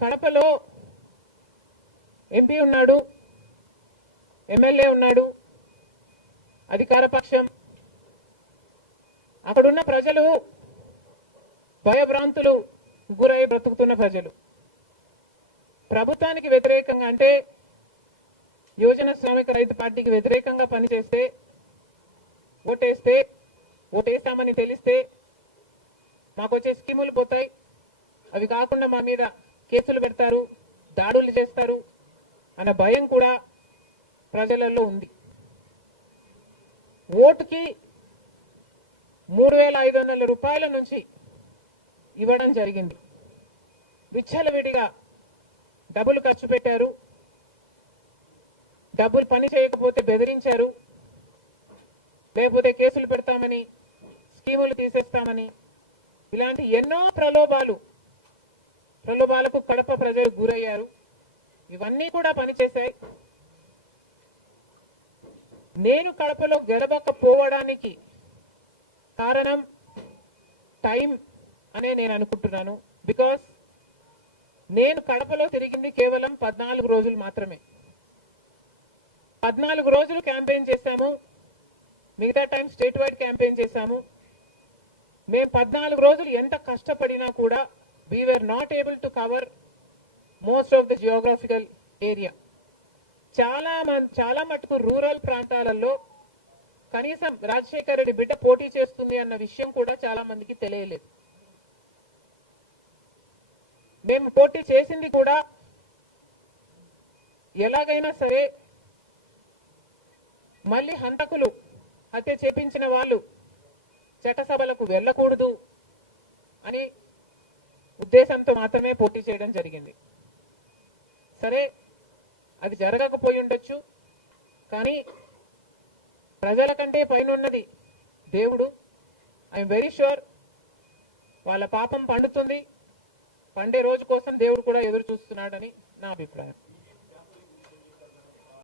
కడపలో ఎంపీ ఉన్నాడు, ఎమ్మెల్యే ఉన్నాడు, అధికార పక్షం. అక్కడున్న ప్రజలు భయభ్రాంతులు గురై బ్రతుకుతున్న ప్రజలు. ప్రభుత్వానికి వ్యతిరేకంగా అంటే యువజన శ్రామిక రైతు పార్టీకి వ్యతిరేకంగా పనిచేస్తే, ఓటేస్తామని తెలిస్తే మాకు వచ్చే స్కీములు పోతాయి, అవి కాకుండా మా మీద కేసులు పెడతారు, దాడులు చేస్తారు అన్న భయం కూడా ప్రజలలో ఉంది. ఓటుకి 3,500 రూపాయల నుంచి ఇవ్వడం జరిగింది. విచ్చలవిడిగా డబ్బులు ఖర్చు పెట్టారు, డబ్బులు పని చేయకపోతే బెదిరించారు, లేకపోతే కేసులు పెడతామని, స్కీములు తీసేస్తామని, ఇలాంటి ఎన్నో ప్రలోభాలకు కడప ప్రజలు గురయ్యారు. ఇవన్నీ కూడా పనిచేశాయి. నేను కడపలో గెలవకపోవడానికి కారణం టైం అనే నేను అనుకుంటున్నాను. బికాస్ నేను కడపలో తిరిగింది కేవలం 14 రోజులు మాత్రమే. 14 రోజులు క్యాంపెయిన్ చేశాము, మిగతా టైం స్టేట్ వైడ్ క్యాంపెయిన్ చేశాము. మేము 14 రోజులు ఎంత కష్టపడినా కూడా we were not able to cover most of the geographical area. చాలా మటుకు రూరల్ ప్రాంతాలలో కనీసం రాజశేఖర రెడ్డి బిడ్డ పోటీ చేస్తుంది అన్న విషయం కూడా చాలా మందికి తెలియలేదు. మేము పోటీ చేసింది కూడా ఎలాగైనా సరే మళ్ళీ హంతకులు, హత్య చేపించిన వాళ్ళు చట్టసభలకు వెళ్ళకూడదు అని ఉద్దేశంతో మాత్రమే పోటీ చేయడం జరిగింది. సరే, అది జరగకపోయి ఉండొచ్చు, కానీ ప్రజల కంటే పైనున్నది దేవుడు. ఐఎమ్ వెరీ ష్యూర్ వాళ్ళ పాపం పండుతుంది, పండే రోజు కోసం దేవుడు కూడా ఎదురు చూస్తున్నాడని నా అభిప్రాయం.